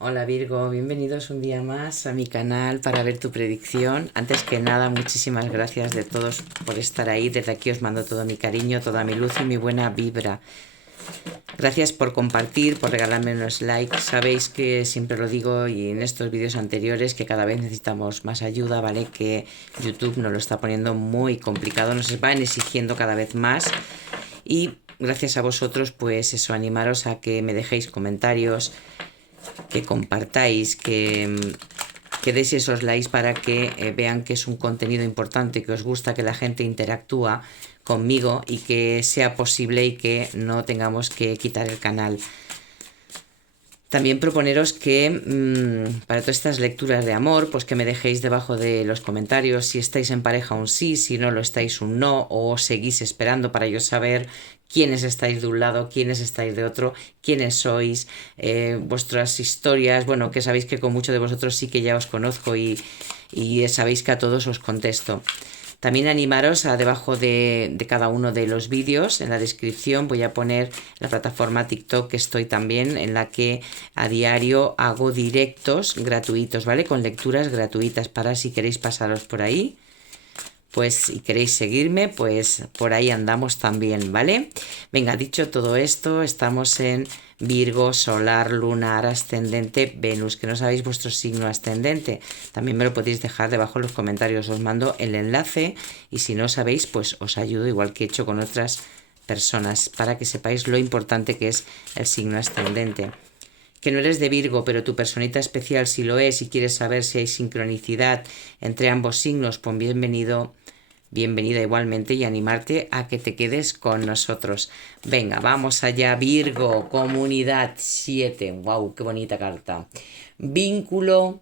Hola Virgo, bienvenidos un día más a mi canal para ver tu predicción. Antes que nada, muchísimas gracias de todos por estar ahí. Desde aquí os mando todo mi cariño, toda mi luz y mi buena vibra. Gracias por compartir, por regalarme unos likes. Sabéis que siempre lo digo y en estos vídeos anteriores que cada vez necesitamos más ayuda, ¿vale? Que YouTube nos lo está poniendo muy complicado, nos van exigiendo cada vez más y gracias a vosotros, pues eso, animaros a que me dejéis comentarios, que compartáis, que deis esos likes para que vean que es un contenido importante, que os gusta, que la gente interactúa conmigo y que sea posible y que no tengamos que quitar el canal. También proponeros que para todas estas lecturas de amor, pues que me dejéis debajo de los comentarios si estáis en pareja un sí, si no lo estáis un no, o seguís esperando para yo saber quiénes estáis de un lado, quiénes estáis de otro, quiénes sois, vuestras historias, bueno, que sabéis que con muchos de vosotros sí que ya os conozco y sabéis que a todos os contesto. También animaros a debajo de cada uno de los vídeos, en la descripción voy a poner la plataforma TikTok que estoy también, en la que a diario hago directos gratuitos, ¿vale? Con lecturas gratuitas para si queréis pasaros por ahí. Pues si queréis seguirme, pues por ahí andamos también, ¿vale? Venga, dicho todo esto, estamos en Virgo, solar, lunar, ascendente, Venus. Que no sabéis vuestro signo ascendente, también me lo podéis dejar debajo en los comentarios, os mando el enlace y si no sabéis, pues os ayudo igual que he hecho con otras personas para que sepáis lo importante que es el signo ascendente. Que no eres de Virgo, pero tu personita especial sí lo es y quieres saber si hay sincronicidad entre ambos signos, pues bienvenida igualmente y animarte a que te quedes con nosotros. Venga, vamos allá, Virgo, comunidad 7. ¡Wow! ¡Qué bonita carta! Vínculo.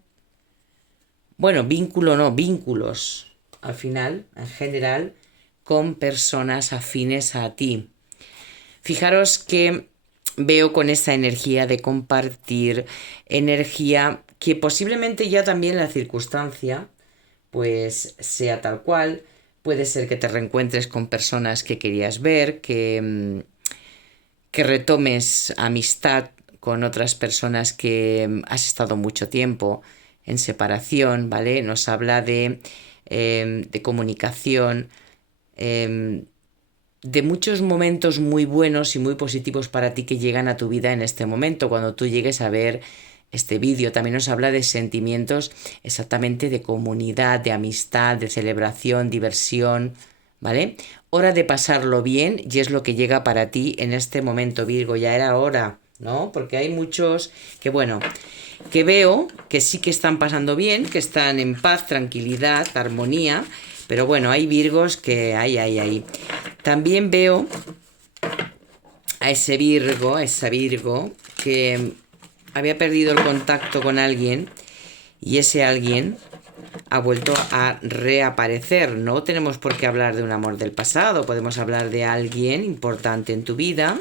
Bueno, vínculo no, vínculos. Al final, en general, con personas afines a ti. Fijaros que veo con esa energía de compartir, energía que posiblemente ya también la circunstancia pues sea tal cual. Puede ser que te reencuentres con personas que querías ver, que retomes amistad con otras personas que has estado mucho tiempo en separación, ¿vale? Nos habla de comunicación, de muchos momentos muy buenos y muy positivos para ti que llegan a tu vida en este momento. Cuando tú llegues a ver este vídeo, también nos habla de sentimientos exactamente de comunidad, de amistad, de celebración, diversión, ¿vale? Hora de pasarlo bien y es lo que llega para ti en este momento, Virgo. Ya era hora, ¿no? Porque hay muchos que, bueno, que veo que sí que están pasando bien, que están en paz, tranquilidad, armonía, pero bueno, hay Virgos que hay. También veo a esa Virgo que había perdido el contacto con alguien y ese alguien ha vuelto a reaparecer. No tenemos por qué hablar de un amor del pasado, podemos hablar de alguien importante en tu vida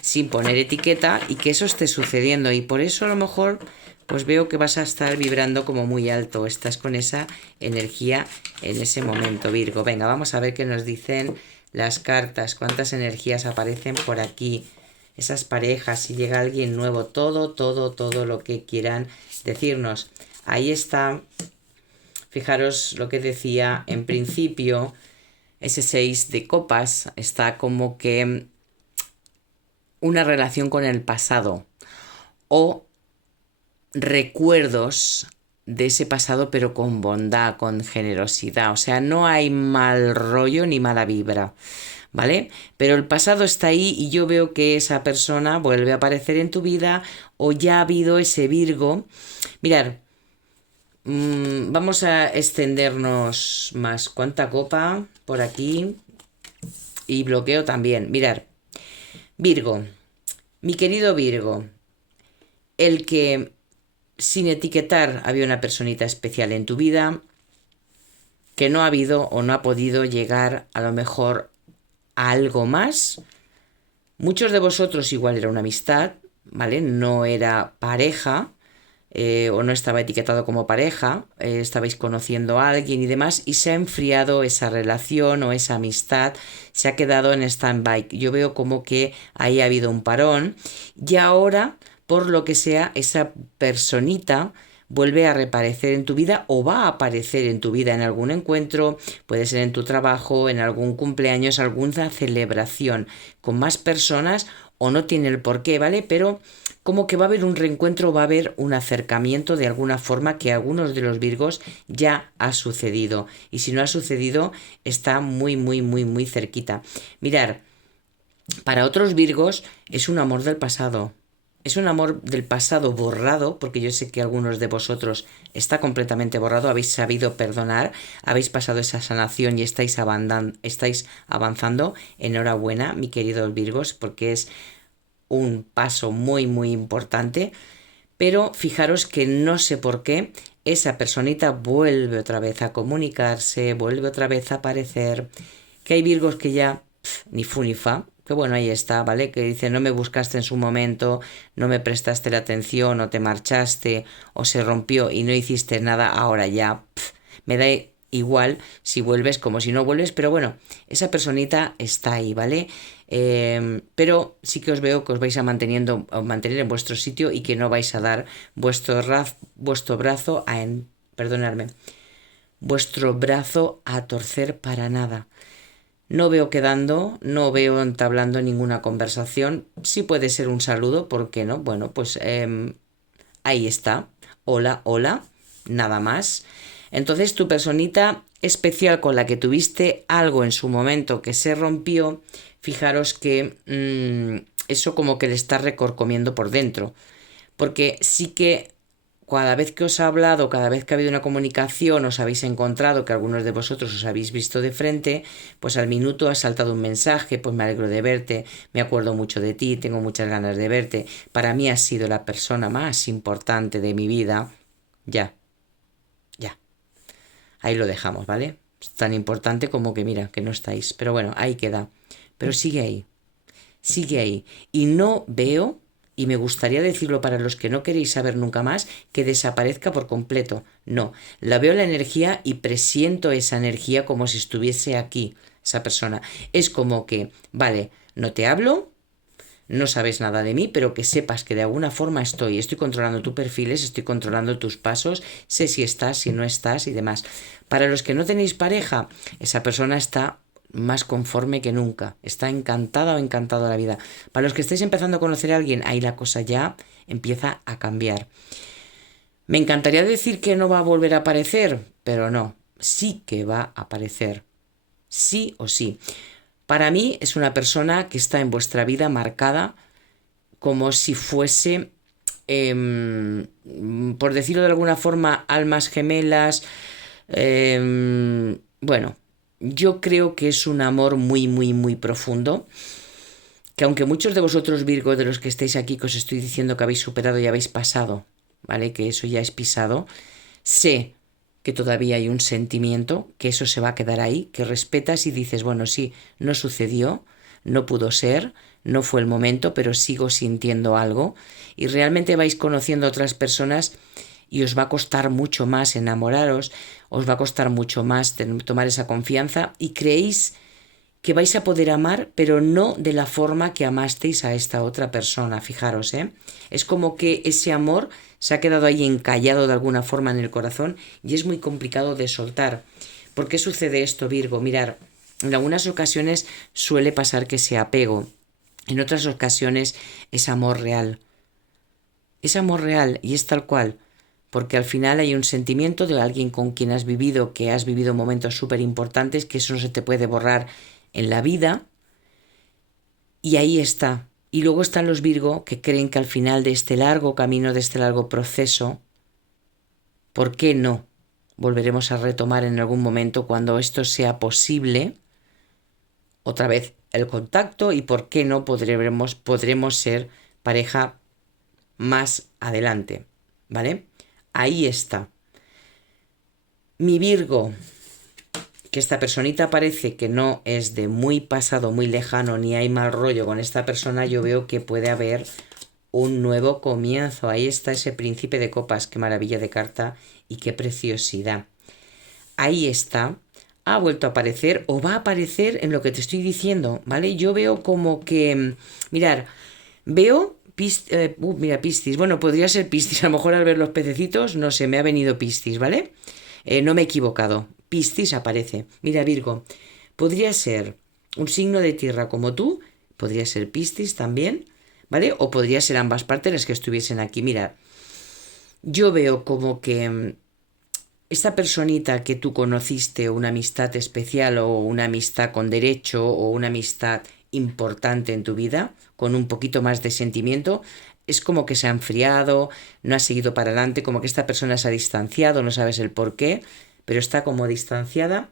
sin poner etiqueta y que eso esté sucediendo y por eso a lo mejor pues veo que vas a estar vibrando como muy alto, estás con esa energía en ese momento, Virgo. Venga, vamos a ver qué nos dicen las cartas, cuántas energías aparecen por aquí, esas parejas, si llega alguien nuevo, todo lo que quieran decirnos. Ahí está, fijaros lo que decía en principio, ese 6 de copas, está como que una relación con el pasado o recuerdos de ese pasado pero con bondad, con generosidad, o sea, no hay mal rollo ni mala vibra, ¿vale? Pero el pasado está ahí y yo veo que esa persona vuelve a aparecer en tu vida o ya ha habido ese Virgo. Mirad, vamos a extendernos más. ¿Cuánta copa por aquí? Y bloqueo también. Mirad, Virgo, mi querido Virgo, el que sin etiquetar había una personita especial en tu vida, que no ha habido o no ha podido llegar a lo mejor a algo más. Muchos de vosotros igual era una amistad, ¿vale? No era pareja, o no estaba etiquetado como pareja, estabais conociendo a alguien y demás, y se ha enfriado esa relación o esa amistad, se ha quedado en stand-by. Yo veo como que ahí ha habido un parón y ahora por lo que sea, esa personita vuelve a reaparecer en tu vida o va a aparecer en tu vida en algún encuentro, puede ser en tu trabajo, en algún cumpleaños, alguna celebración con más personas o no tiene el porqué, ¿vale? Pero como que va a haber un reencuentro, va a haber un acercamiento de alguna forma que a algunos de los Virgos ya ha sucedido. Y si no ha sucedido, está muy, muy, muy, muy cerquita. Mirar, para otros Virgos es un amor del pasado. Es un amor del pasado borrado, porque yo sé que algunos de vosotros está completamente borrado, habéis sabido perdonar, habéis pasado esa sanación y estáis avanzando. Enhorabuena, mi queridos Virgos, porque es un paso muy, muy importante. Pero fijaros que no sé por qué esa personita vuelve otra vez a comunicarse, vuelve otra vez a aparecer, que hay Virgos que ya ni fu ni fa, que bueno, ahí está, ¿vale? Que dice, no me buscaste en su momento, no me prestaste la atención, o te marchaste, o se rompió y no hiciste nada, ahora ya, me da igual si vuelves como si no vuelves, pero bueno, esa personita está ahí, ¿vale? Pero sí que os veo que os vais a mantener en vuestro sitio y que no vais a dar vuestro brazo perdonadme, vuestro brazo a torcer para nada. No veo quedando, no veo entablando ninguna conversación. Sí puede ser un saludo, ¿por qué no? Bueno, pues ahí está. Hola, hola, nada más. Entonces tu personita especial con la que tuviste algo en su momento que se rompió, fijaros que eso como que le está recorcomiendo por dentro. Porque sí que cada vez que os ha hablado, cada vez que ha habido una comunicación, os habéis encontrado, que algunos de vosotros os habéis visto de frente, pues al minuto ha saltado un mensaje, pues me alegro de verte, me acuerdo mucho de ti, tengo muchas ganas de verte, para mí has sido la persona más importante de mi vida. Ya, ya, ahí lo dejamos, ¿vale? Es tan importante como que mira, que no estáis, pero bueno, ahí queda. Pero sigue ahí. Y no veo, y me gustaría decirlo para los que no queréis saber nunca más, que desaparezca por completo. No, la veo la energía y presiento esa energía como si estuviese aquí, esa persona. Es como que, vale, no te hablo, no sabes nada de mí, pero que sepas que de alguna forma estoy controlando tus perfiles, estoy controlando tus pasos, sé si estás, si no estás y demás. Para los que no tenéis pareja, esa persona está más conforme que nunca, está encantada o encantado de la vida. Para los que estáis empezando a conocer a alguien, ahí la cosa ya empieza a cambiar. Me encantaría decir que no va a volver a aparecer, pero no, sí que va a aparecer, sí o sí. Para mí es una persona que está en vuestra vida marcada como si fuese, por decirlo de alguna forma, almas gemelas. Bueno, yo creo que es un amor muy, muy, muy profundo. Que aunque muchos de vosotros, Virgo, de los que estáis aquí, que os estoy diciendo que habéis superado y habéis pasado, ¿vale? Que eso ya es pisado, sé que todavía hay un sentimiento, que eso se va a quedar ahí, que respetas y dices, bueno, sí, no sucedió, no pudo ser, no fue el momento, pero sigo sintiendo algo y realmente vais conociendo a otras personas y os va a costar mucho más enamoraros, os va a costar mucho más tomar esa confianza y creéis que vais a poder amar, pero no de la forma que amasteis a esta otra persona, fijaros, ¿eh? Es como que ese amor se ha quedado ahí encallado de alguna forma en el corazón y es muy complicado de soltar. ¿Por qué sucede esto, Virgo? Mirar, en algunas ocasiones suele pasar que sea apego, en otras ocasiones es amor real. Es amor real y es tal cual, porque al final hay un sentimiento de alguien con quien has vivido, que has vivido momentos súper importantes, que eso no se te puede borrar en la vida, y ahí está. Y luego están los Virgo que creen que al final de este largo camino, de este largo proceso, ¿por qué no? Volveremos a retomar en algún momento cuando esto sea posible, otra vez el contacto y por qué no podremos ser pareja más adelante, ¿vale? Ahí está. Mi Virgo, que esta personita parece que no es de muy pasado, muy lejano, ni hay mal rollo con esta persona, yo veo que puede haber un nuevo comienzo. Ahí está ese príncipe de copas, qué maravilla de carta y qué preciosidad. Ahí está, ha vuelto a aparecer o va a aparecer en lo que te estoy diciendo, ¿vale? Yo veo como que, mirar, veo Mira, Piscis. Bueno, podría ser Piscis. A lo mejor al ver los pececitos, no sé, me ha venido Piscis, ¿vale? No me he equivocado. Piscis aparece. Mira, Virgo. Podría ser un signo de tierra como tú. Podría ser Piscis también, ¿vale? O podría ser ambas partes las que estuviesen aquí. Mira, yo veo como que esta personita que tú conociste, una amistad especial o una amistad con derecho o una amistad importante en tu vida, con un poquito más de sentimiento, es como que se ha enfriado, no ha seguido para adelante, como que esta persona se ha distanciado, no sabes el por qué, pero está como distanciada.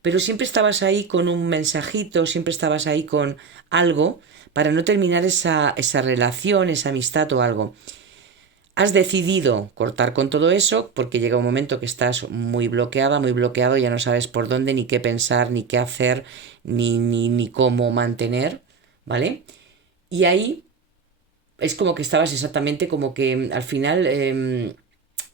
Pero siempre estabas ahí con un mensajito, siempre estabas ahí con algo para no terminar esa relación, esa amistad o algo. Has decidido cortar con todo eso porque llega un momento que estás muy bloqueada, muy bloqueado, ya no sabes por dónde, ni qué pensar, ni qué hacer, ni cómo mantener, ¿vale? Y ahí es como que estabas exactamente como que al final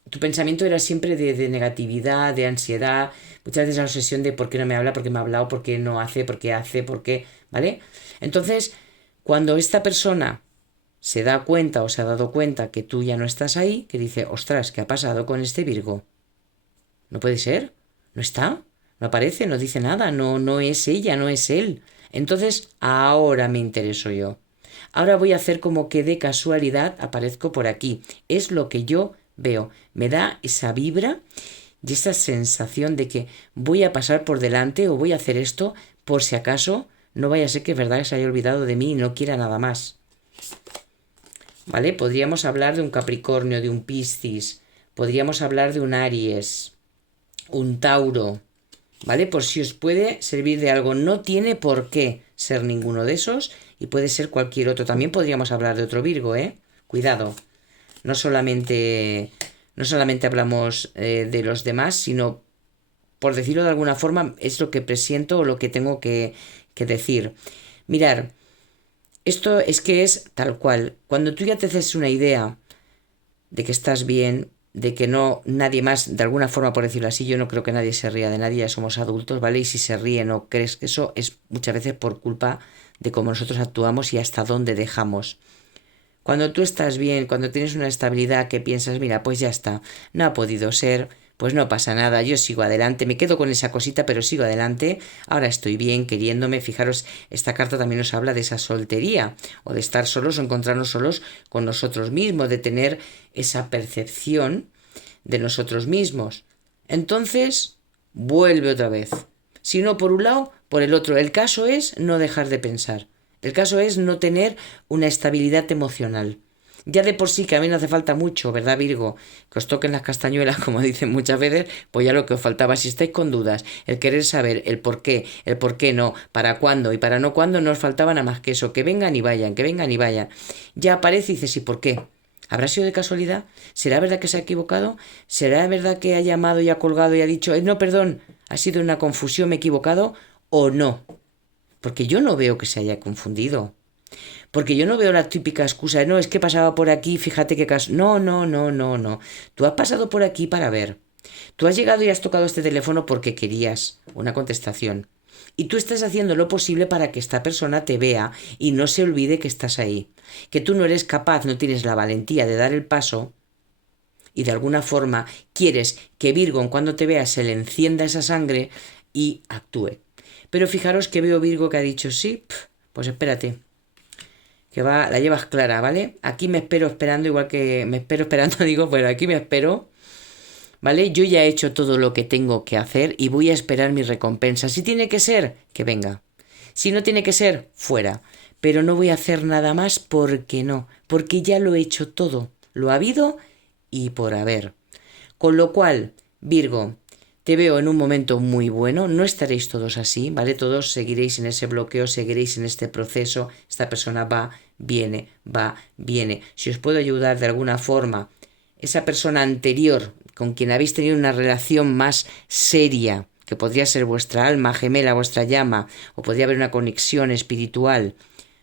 tu pensamiento era siempre de negatividad, de ansiedad, muchas veces la obsesión de por qué no me habla, por qué me ha hablado, por qué no hace, por qué, ¿vale? Entonces, cuando esta persona se da cuenta o se ha dado cuenta que tú ya no estás ahí, que dice, ostras, ¿qué ha pasado con este Virgo? No puede ser, no está, no aparece, no dice nada, no es ella, no es él. Entonces, ahora me intereso yo. Ahora voy a hacer como que de casualidad aparezco por aquí. Es lo que yo veo. Me da esa vibra y esa sensación de que voy a pasar por delante o voy a hacer esto por si acaso no vaya a ser que es verdad que se haya olvidado de mí y no quiera nada más. ¿Vale? Podríamos hablar de un Capricornio, de un Piscis, podríamos hablar de un Aries, un Tauro, ¿vale? Por si os puede servir de algo. No tiene por qué ser ninguno de esos y puede ser cualquier otro. También podríamos hablar de otro Virgo, ¿eh? Cuidado. No solamente hablamos de los demás, sino, por decirlo de alguna forma, es lo que presiento o lo que tengo que decir. Mirar, esto es que es tal cual. Cuando tú ya te haces una idea de que estás bien, de que no nadie más, de alguna forma por decirlo así, yo no creo que nadie se ría de nadie, ya somos adultos, ¿vale? Y si se ríen o crees que eso es muchas veces por culpa de cómo nosotros actuamos y hasta dónde dejamos. Cuando tú estás bien, cuando tienes una estabilidad que piensas, mira, pues ya está, no ha podido ser, pues no pasa nada, yo sigo adelante, me quedo con esa cosita, pero sigo adelante, ahora estoy bien, queriéndome, fijaros, esta carta también nos habla de esa soltería, o de estar solos o encontrarnos solos con nosotros mismos, de tener esa percepción de nosotros mismos. Entonces, vuelve otra vez. Si no por un lado, por el otro. El caso es no dejar de pensar. El caso es no tener una estabilidad emocional. Ya de por sí que a mí no hace falta mucho, ¿verdad, Virgo? Que os toquen las castañuelas, como dicen muchas veces, pues ya lo que os faltaba. Si estáis con dudas, el querer saber el por qué no, para cuándo y para no cuándo, no os faltaba nada más que eso, que vengan y vayan, que vengan y vayan. Ya aparece y dices, ¿y por qué? ¿Habrá sido de casualidad? ¿Será verdad que se ha equivocado? ¿Será verdad que ha llamado y ha colgado y ha dicho, no, perdón, ha sido una confusión, me he equivocado? ¿O no? Porque yo no veo que se haya confundido. Porque yo no veo la típica excusa de, no, es que pasaba por aquí, fíjate qué caso. No, no, no, no, no. Tú has pasado por aquí para ver. Tú has llegado y has tocado este teléfono porque querías una contestación. Y tú estás haciendo lo posible para que esta persona te vea y no se olvide que estás ahí. Que tú no eres capaz, no tienes la valentía de dar el paso y de alguna forma quieres que Virgo, en cuando te vea, se le encienda esa sangre y actúe. Pero fijaros que veo Virgo que ha dicho, sí, pues espérate, que va, la llevas clara, ¿vale? Aquí me espero esperando, igual que me espero esperando, digo, bueno, aquí me espero, ¿vale? Yo ya he hecho todo lo que tengo que hacer y voy a esperar mi recompensa. Si tiene que ser, que venga. Si no tiene que ser, fuera. Pero no voy a hacer nada más porque no, porque ya lo he hecho todo, lo ha habido y por haber. Con lo cual, Virgo, te veo en un momento muy bueno, no estaréis todos así, ¿vale? Todos seguiréis en ese bloqueo, seguiréis en este proceso, esta persona va, viene, va, viene. Si os puedo ayudar de alguna forma, esa persona anterior con quien habéis tenido una relación más seria, que podría ser vuestra alma gemela, vuestra llama, o podría haber una conexión espiritual,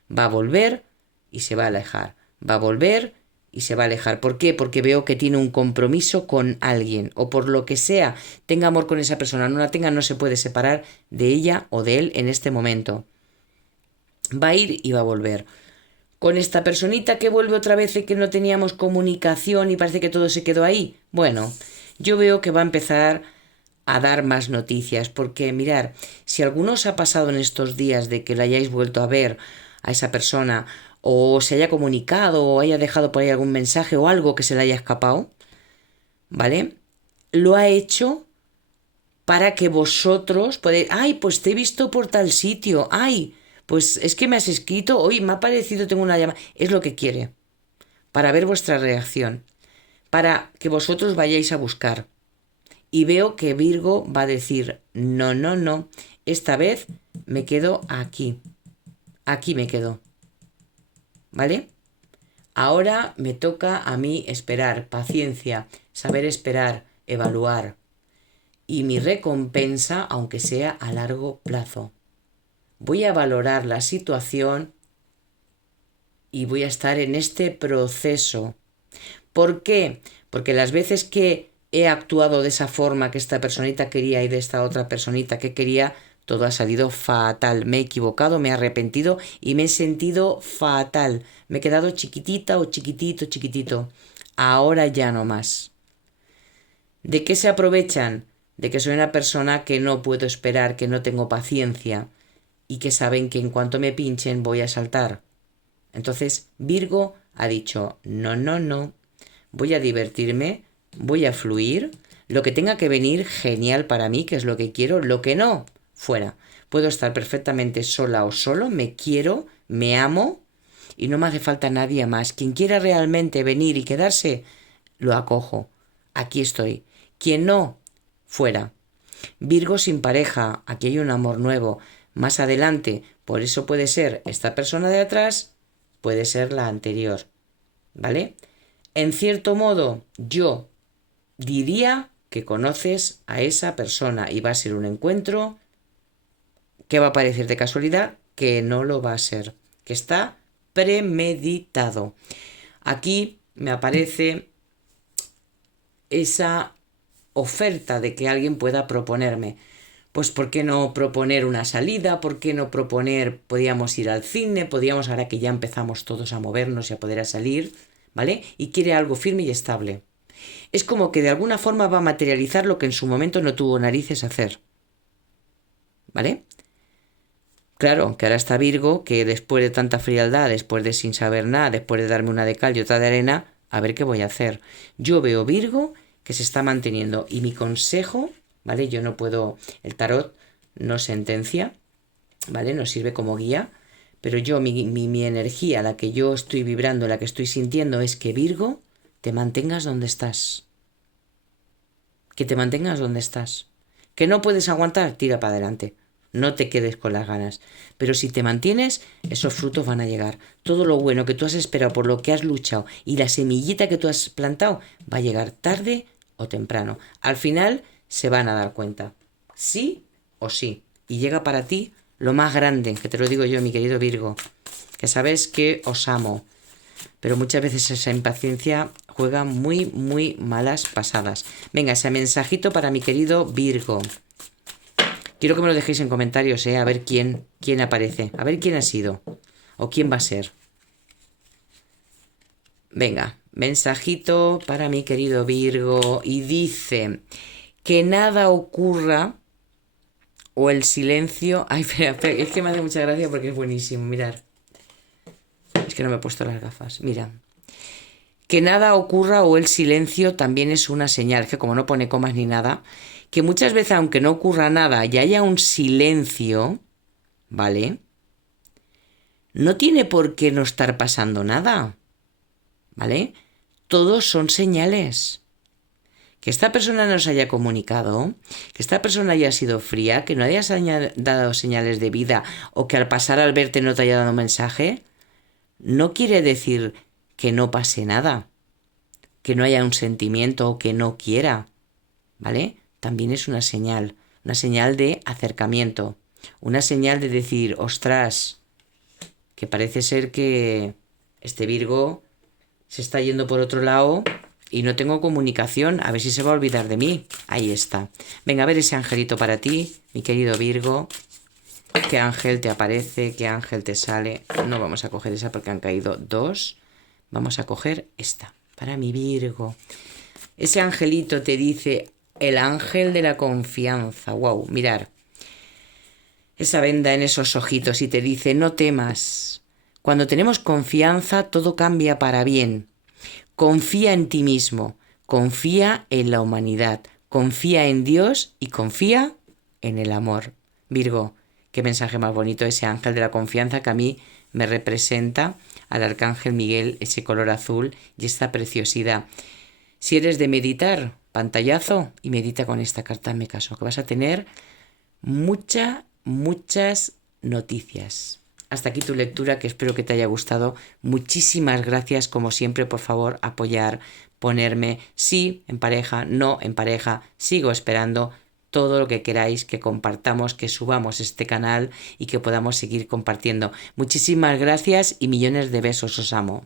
va a volver y se va a alejar. Va a volver y se va a alejar. ¿Por qué? Porque veo que tiene un compromiso con alguien o por lo que sea, tenga amor con esa persona, no la tenga, no se puede separar de ella o de él en este momento. Va a ir y va a volver. con esta personita que vuelve otra vez de que no teníamos comunicación y parece que todo se quedó ahí. Bueno, yo veo que va a empezar a dar más noticias, porque mirar, si alguno os ha pasado en estos días de que la hayáis vuelto a ver a esa persona, o se haya comunicado, o haya dejado por ahí algún mensaje o algo que se le haya escapado, ¿vale? Lo ha hecho para que vosotros podáis, ay, pues te he visto por tal sitio, ay, pues es que me has escrito, hoy me ha parecido, tengo una llamada, es lo que quiere, para ver vuestra reacción, para que vosotros vayáis a buscar. Y veo que Virgo va a decir, no, no, no, esta vez me quedo aquí me quedo, ¿vale? Ahora me toca a mí esperar, paciencia, saber esperar, evaluar. Y mi recompensa, aunque sea a largo plazo. Voy a valorar la situación y voy a estar en este proceso. ¿Por qué? Porque las veces que he actuado de esa forma que esta personita quería y de esta otra personita que quería, todo ha salido fatal. Me he equivocado, me he arrepentido y me he sentido fatal. Me he quedado chiquitita o chiquitito, chiquitito. Ahora ya no más. ¿De qué se aprovechan? De que soy una persona que no puedo esperar, que no tengo paciencia y que saben que en cuanto me pinchen voy a saltar. Entonces Virgo ha dicho, no, no, no, voy a divertirme, voy a fluir, lo que tenga que venir, genial para mí, que es lo que quiero, lo que no, fuera. Puedo estar perfectamente sola o solo, me quiero, me amo y no me hace falta nadie más. Quien quiera realmente venir y quedarse, lo acojo. Aquí estoy. Quien no, fuera. Virgo sin pareja, aquí hay un amor nuevo. Más adelante, por eso puede ser esta persona de atrás, puede ser la anterior. ¿Vale? En cierto modo, yo diría que conoces a esa persona y va a ser un encuentro que va a parecer de casualidad, que no lo va a ser, que está premeditado. Aquí me aparece esa oferta de que alguien pueda proponerme. Pues ¿por qué no proponer una salida? ¿Por qué no proponer, podíamos ir al cine? Podíamos, ahora que ya empezamos todos a movernos y a poder salir, ¿vale? Y quiere algo firme y estable. Es como que de alguna forma va a materializar lo que en su momento no tuvo narices a hacer. ¿Vale? Claro, que ahora está Virgo, que después de tanta frialdad, después de sin saber nada, después de darme una de cal y otra de arena, a ver qué voy a hacer. Yo veo Virgo que se está manteniendo y mi consejo, ¿vale? Yo no puedo, el tarot no sentencia, ¿vale? Nos sirve como guía, pero yo, mi energía, la que yo estoy vibrando, la que estoy sintiendo es que Virgo, te mantengas donde estás. Que te mantengas donde estás. Que no puedes aguantar, tira para adelante. No te quedes con las ganas. Pero si te mantienes, esos frutos van a llegar. Todo lo bueno que tú has esperado, por lo que has luchado y la semillita que tú has plantado, va a llegar tarde o temprano. Al final se van a dar cuenta. Sí o sí. Y llega para ti lo más grande, que te lo digo yo, mi querido Virgo. Que sabes que os amo. Pero muchas veces esa impaciencia juega muy, muy malas pasadas. Venga, ese mensajito para mi querido Virgo. Quiero que me lo dejéis en comentarios, a ver quién aparece, a ver quién ha sido o quién va a ser. Venga, mensajito para mi querido Virgo y dice que nada ocurra o el silencio... Ay, espera, es que me hace mucha gracia porque es buenísimo, mirad. Es que no me he puesto las gafas, mira. Que nada ocurra o el silencio también es una señal, que como no pone comas ni nada, que muchas veces aunque no ocurra nada y haya un silencio, ¿vale? No tiene por qué no estar pasando nada, ¿vale? Todos son señales. Que esta persona no se haya comunicado, que esta persona haya sido fría, que no haya dado señales de vida o que al pasar al verte no te haya dado mensaje, no quiere decir que no pase nada, que no haya un sentimiento o que no quiera, ¿vale? También es una señal de acercamiento, una señal de decir, ostras, que parece ser que este Virgo se está yendo por otro lado y no tengo comunicación, a ver si se va a olvidar de mí. Ahí está. Venga, a ver ese angelito para ti, mi querido Virgo. qué ángel te aparece, qué ángel te sale. No vamos a coger esa porque han caído dos. Vamos a coger esta, para mi Virgo. Ese angelito te dice, el ángel de la confianza. Wow, mirar. Esa venda en esos ojitos y te dice, no temas. Cuando tenemos confianza, todo cambia para bien. Confía en ti mismo, confía en la humanidad, confía en Dios y confía en el amor. Virgo, qué mensaje más bonito ese ángel de la confianza que a mí me representa al arcángel Miguel, ese color azul y esta preciosidad. Si eres de meditar, pantallazo y medita con esta carta, me caso, que vas a tener muchas noticias. Hasta aquí tu lectura, que espero que te haya gustado. Muchísimas gracias, como siempre, por favor, apoyar, ponerme sí en pareja, no en pareja, sigo esperando todo lo que queráis, que compartamos, que subamos este canal y que podamos seguir compartiendo. Muchísimas gracias y millones de besos, os amo.